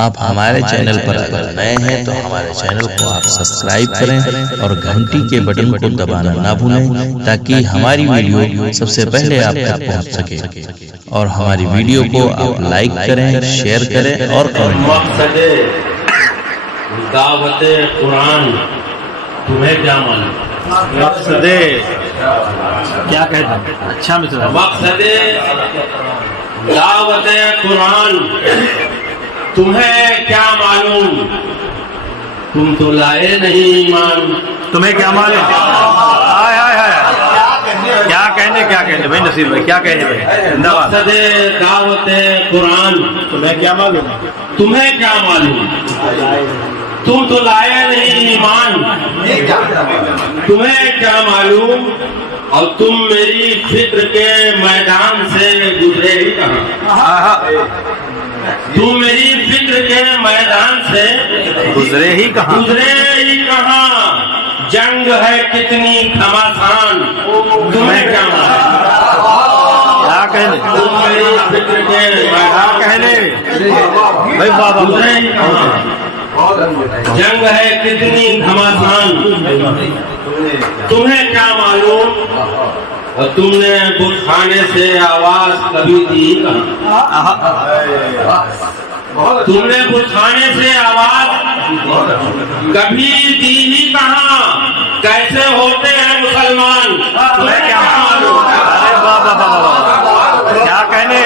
آپ ہمارے چینل پر اگر نئے ہیں تو ہمارے چینل کو آپ سبسکرائب کریں اور گھنٹی کے بٹن کو دبانا نہ بھولیں تاکہ ہماری ویڈیو سب سے پہلے آپ تک پہنچ سکے، اور ہماری ویڈیو کو آپ لائک کریں، شیئر کریں اور کمنٹ کریں۔ مقصد دعوت قرآن تمہیں کیا معلوم؟ مقصد کیا کہتا ہے؟ اچھا مثلا مقصد دعوت قرآن تمہیں کیا معلوم؟ تم تو لائے نہیں ایمان۔ تمہیں کیا معلوم؟ ہائے ہائے ہائے، کیا کہنے بھائی نصیر بھائی، کیا کہنے بھائی؟ مقصد دعوت قرآن تمہیں کیا معلوم؟ تمہیں کیا معلوم؟ تم تو لائے نہیں ایمان، تمہیں کیا معلوم؟ اور تم میری فکر کے میدان سے گزرے ہی کہاں؟ تم میری فکر کے میدان سے گزرے ہی کہاں؟ جنگ ہے کتنی گھمسان، تمہیں کیا معلوم؟ کیا کہنے؟ تم میری فکر کے کیا کہنے بھائی؟ بابا گزرے ہی کہاں؟ جنگ ہے کتنی گھمسان، تمہیں کیا معلوم؟ اور تم نے بت خانے سے آواز کبھی دی کہاں؟ تم نے بت خانے سے آواز کبھی دی ہی کہاں؟ کیسے ہوتے ہیں مسلمان، تمہیں کیا معلوم؟ ارے بابا بابا کیا کہنے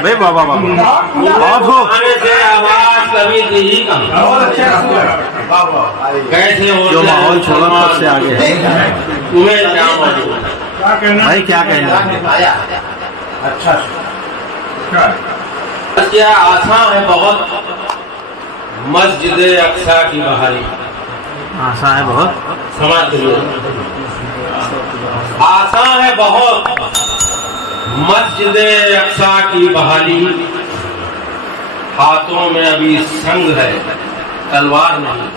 بھائی؟ بابا بابا بہت ہو خانے سے آواز کبھی دی ہی کہاں؟ کیسے ہوتے جو ہیں ماحول چھوڑا تب سے آگے تمہیں کیا معلوم؟ بھائی کیا کہنا؟ کیا آسان ہے بہت مسجد اقصی کی بحالی؟ آسان ہے بہت، سمجھتے ہیں؟ آسان ہے بہت مسجد اقصی کی بحالی، ہاتھوں میں ابھی سنگ ہے تلوار نہیں۔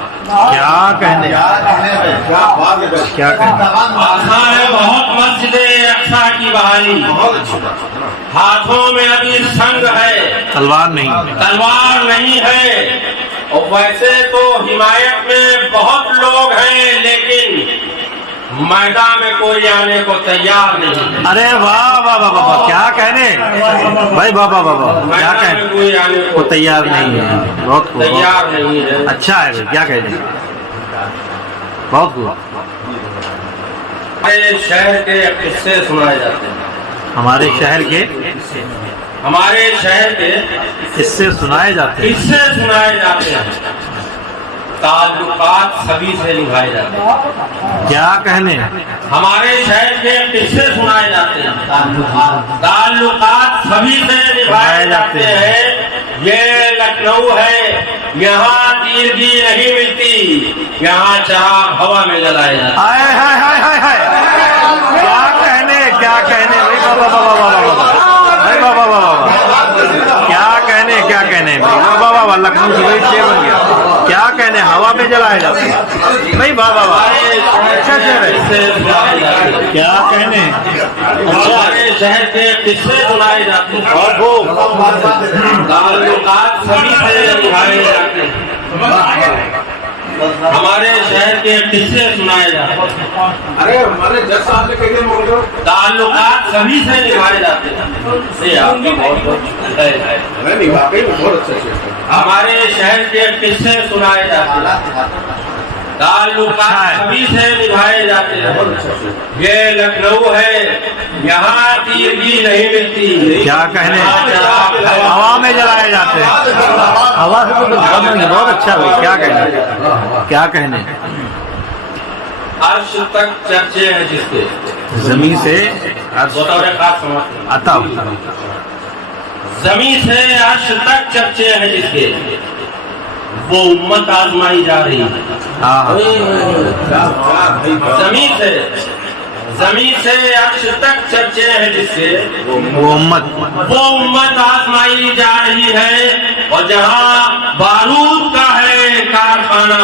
کیا کہنے؟ آسان ہے بہت مسجد اقصی کی بحالی، ہاتھوں میں ابھی سنگ ہے تلوار نہیں۔ تلوار نہیں ہے۔ اور ویسے تو حمایت میں بہت لوگ ہیں لیکن میدان میں کوئی آنے کو تیار نہیں۔ ارے واہ واہ واہ واہ، کیا کہنے بھائی؟ بابا بابا کیا میدان میں کہنے؟ کوئی آنے وہ کو تیار نہیں ہے، بہت خوب، تیار نہیں ہے۔ اچھا ہے بھائی، کیا کہنے؟ بہت خوب۔ ہمارے شہر کے قصے سنائے جاتے ہیں، ہمارے شہر کے ہمارے شہر کے قصے سنائے جاتے ہیں، قصے سنائے جاتے ہیں، تعلقات سبھی سے نبھائے جاتے ہیں۔ کیا کہنے؟ ہمارے شہر کے قصے سنائے جاتے ہیں، تعلقات سبھی سے نبھائے جاتے ہیں۔ یہ لکھنؤ ہے، یہاں تیرگی نہیں ملتی، یہاں چراغ ہوا میں جلائے جاتے ہیں۔ ہائے ہائے ہائے ہائے ہائے، کیا کہنے بھائی؟ بابا بابا بابا بھائی، بابا بابا کیا کہنے بھائی؟ بابا بابا لکھنؤ سے بھائی شیر بن گیا، کیا کہنے؟ ہوا میں جلائے جاتے ہیں بھائی؟ بابا بابا اچھا شہر ہے، کیا کہنے؟ ہمارے شہر کے قصے سنائے جاتے ہیں، بہت خوب۔ تعلقات سبھی سے نبھائے جاتے ہیں۔ ہمارے شہر کے قصے سنائے جاتے ہیں، تعلقات سبھی سے نبھائے جاتے ہیں۔ ہمارے شہر کے قصے سنائے جاتے ہیں، تعلقات سبھی سے نبھائے جاتے ہیں۔ یہ لکھنؤ ہے، یہاں تیرگی نہیں ملتی، کیا کہنے؟ ہوا میں جلائے جاتے ہیں، ہوا سے تو بہت اچھا بھائی، کیا کہنے؟ کیا کہنے؟ عرش تک چرچے ہیں جس کے، زمین سے بطور خاص سمجھتے ہیں، آتا زمین سے عرش تک چرچے ہیں جس کے، وہ امت آزمائی جا رہی ہے۔ زمین سے عرش تک چرچے ہیں جس کے، وہ امت آزمائی جا رہی ہے۔ اور جہاں بارود کا ہے کارخانہ،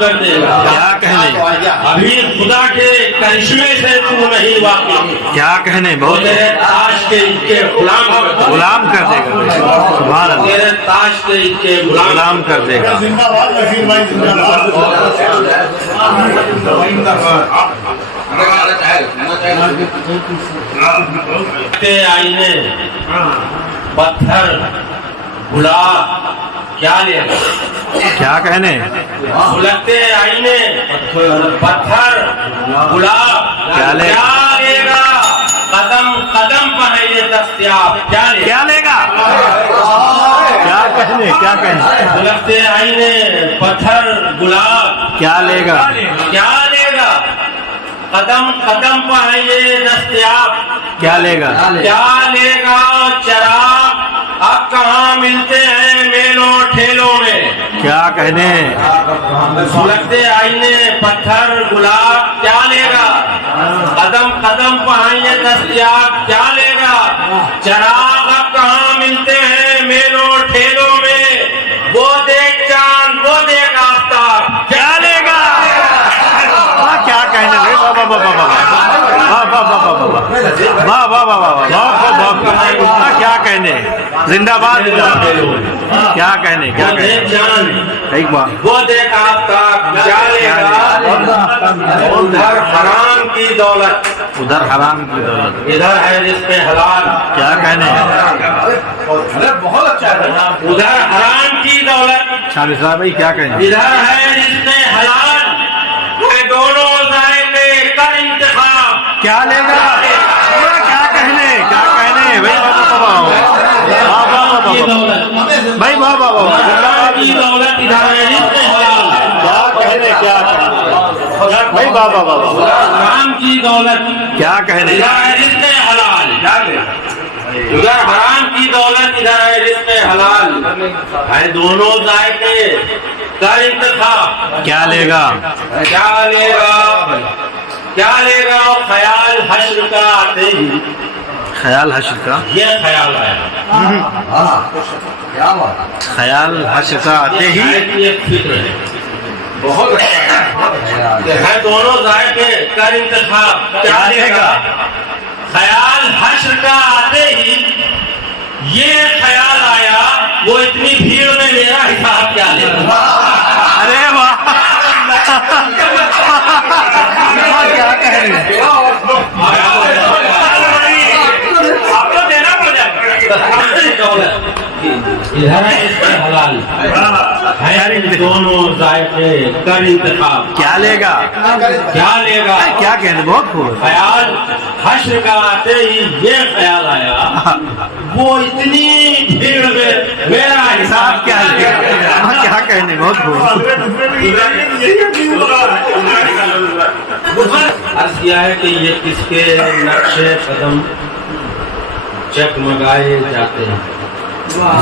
کر دے گا. کیا کہنے ابھی خدا کے کرشمے سے تو نہیں واقف. کیا کہنے بہت تیرے تاج کے غلام کر دے گا. سبحان اللہ. تیرے تاج کے غلام کر دے گا. آئینے پتھر گلاب کیا لے گا. کیا کہنے سلگتے آئینے پتھر گلاب کیا لے گا. قدم قدم پر ہے یہ دستیاب. کیا لے گا. کیا کہنے سلگتے آئینے پتھر گلاب کیا لے گا. کیا لے گا. قدم قدم پر ہے یہ دستیاب. کیا لے گا. کیا لے گا. چراغ اب کہاں ملتے ہیں میلوں ٹھیلوں میں. کیا کہنے سلگتے آئینے پتھر گلاب کیا لے گا. قدم قدم پر یہ دستیاب کیا لے گا. چراغ اب کہاں ملتے ہیں میلوں ٹھیلوں میں. وہ دیکھ چاند وہ دیکھ آفتاب کیا لے گا. کیا کہنے کیا کہنے. زندہ باد. کیا کہنے وہ دیکھ چاند ایک بات وہ دیکھ آفتاب کیا لے گا. ادھر حرام کی دولت ادھر حرام کی دولت. ادھر ہے رزق حلال. کیا کہنے بہت اچھا ہے. ادھر حرام کی دولت شاہ صاحب بھائی کیا کہیں. ادھر ہے رزق حلال. یہ دونوں ذائقے کا انتخاب کیا لے گا. کیا کہنے کی دولت. بھائی بابا حرام کی دولت ادھر ہے رزق حلال. کیا کہنے بھائی بابا حرام کی دولت کیا کہنے. ادھر ہے رزق حلال. ادھر حرام کی دولت ادھر ہے رزق حلال. ہے دونوں ذائقے کا انتخاب. کیا لے گا. کیا لے گا. کیا لے گا. خیال حشر کا آتے ہی خیال حشر کا. یہ خیال آیا. خیال حشر کا آتے ہی ایک فکر ہے. بہت ہے دونوں ذائقے کا انتخاب. کیا لے گا. خیال حشر کا آتے ہی یہ خیال آیا وہ اتنی بھیڑ میں میرا حساب کیا لے گا. ارے واہ. کیا کہنے. آپ کو دینا پڑ جائے. ادھر ہے اس کا حلال. دونوں ذائقے کا انتخاب. کیا لے گا. کیا لے گا. کیا کہنے بہت خوب. خیال حشر کا آتے ہی یہ خیال آیا وہ اتنی بھیڑ میں میرا حساب کیا لے گا. کیا کہنے بہت خوب. عرض کیا ہے کہ یہ کس کے نقش قدم جگمگائے جاتے ہیں.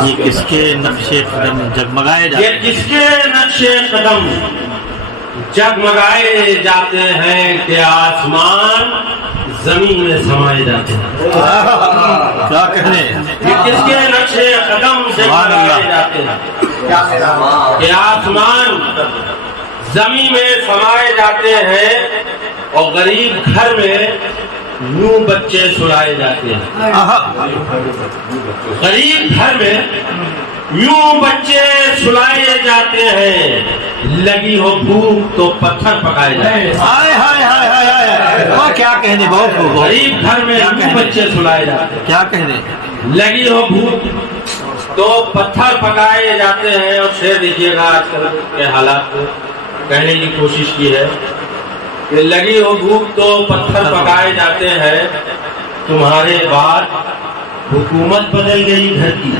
یہ کس کے نقش قدم جگمگائے جاتے یہ کس کے نقش قدم جگمگائے جاتے ہیں کہ آسمان زمین میں سمائے جاتے ہیں. کیا کہنے. یہ کس کے نقش قدم جگمگائے جاتے ہیں کہ آسمان زمین میں سمائے جاتے ہیں اور غریب گھر میں یوں بچے سلائے جاتے ہیں. غریب گھر میں یوں بچے سلائے جاتے ہیں. لگی ہو بھوک تو پتھر پکائے جاتے ہیں. ہائے ہائے ہائے ہائے ہائے. کیا کہنے بہت خوب. غریب گھر میں یوں بچے سلائے جاتے ہیں. کیا کہنے. لگی ہو بھوک تو پتھر پکائے جاتے ہیں. اور شعر دیکھیے گا آج کل کے حالات کو کہنے کی کوشش کی ہے کہ لگی ہو بھوک تو پتھر پکائے جاتے ہیں. تمہارے بعد حکومت بدل گئی گھر کی.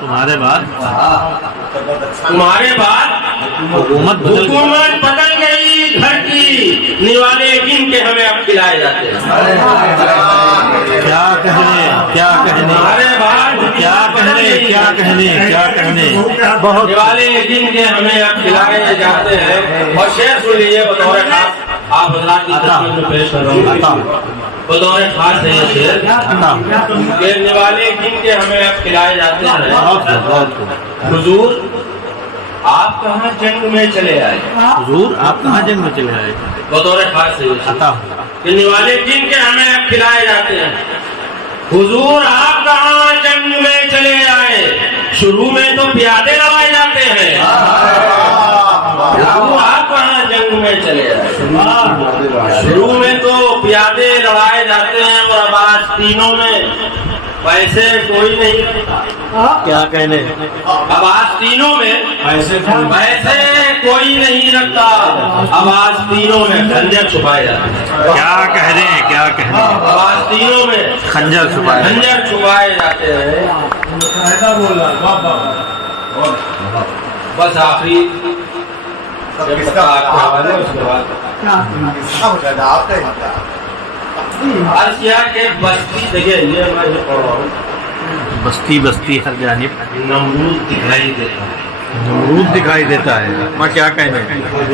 تمہارے بعد حکومت بدل گئی گھر کی. نوالے گن کے ہمیں اب کھلائے جاتے ہیں. کیا کہنے. کیا کہنے. تمہارے بعد کیا کہنے. کیا کہنے. کیا کہنے. بہت نوالے گن کے ہمیں اب کھلائے جاتے ہیں. اور شعر سن لیجیے بطور خاص آپ حضرات کی خدمت میں پیش کر رہا ہوں. بطور خاص ہے یہ شعر کہ نوالے گن کے ہمیں اب کھلائے جاتے ہیں. حضور آپ کہاں جنگ میں چلے آئے؟ حضور آپ کہاں جنگ میں چلے آئے؟ بطور خاص سے عطا کھلنے والے جن کے ہمیں کھلائے جاتے ہیں. حضور آپ کہاں جنگ میں چلے آئے؟ شروع میں تو پیادے لڑائے جاتے ہیں. حضور آپ کہاں جنگ میں چلے آئے؟ شروع میں تو پیادے لڑائے جاتے ہیں اور اب آستینوں میں پیسے کوئی نہیں رکھتا. کیا کہنے؟ اب آستینوں میں پیسے کوئی نہیں رکھتا. اب آستینوں میں خنجر چھپائے جاتے ہیں. کیا کہنے کیا کہنے؟ اب آستینوں میں خنجر چھپائے. خنجر چھپائے جاتے ہیں. بس آخری عرض کیا کہ بستی دیکھیے یہ میں جو پڑھ رہا ہوں بستی بستی ہر جانب نمرود دکھائی دیتا ہے. نمرود دکھائی دیتا ہے. میں کیا کہنے؟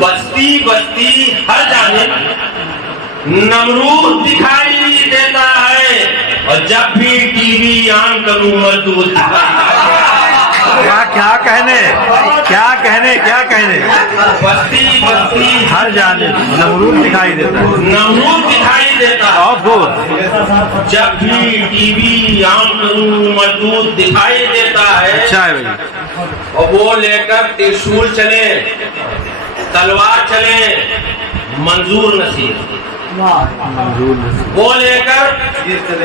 بستی بستی ہر جانب نمرود دکھائی دیتا ہے اور جب بھی ٹی وی آن کروں مردود دکھائی دیتا ہے. کیا کہنے کیا کہنے کیا کہنے؟ بستی بستی ہر جانب نمرود دکھائی دیتا ہے. نمرود دکھائی دیتا ہے. اور خود جب بھی ٹی وی آن کروں مردود دکھائی دیتا ہے. اچھا ہے بھائی. اور وہ لے کر ترشول چلے تلوار چلے منظور نصیر. وہ لے کر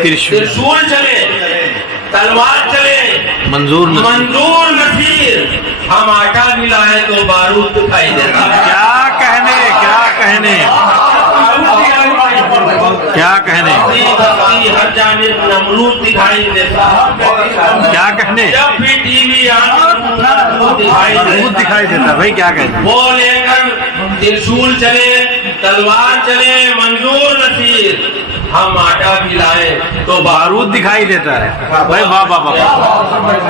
ترشول چلے تلوار چلے منظور منظور نصیر. ہم آٹا ملائے تو بارود دکھائی دیتا ہے. کیا کہنے کیا کہنے کیا کہنے؟ بستی ہر جانب نمرود دکھائی دیتا ہے. کیا کہنے؟ جب بھی ٹی وی نمرود دکھائی نمرود دیتا دکھائی دیتا ہے. بھائی کیا کہنے؟ وہ لے کر ترشول چلے تلوار چلے منظور نصیر. ہم آٹا ملائے تو بارود دکھائی دیتا ہے. بھائی واہ واہ واہ.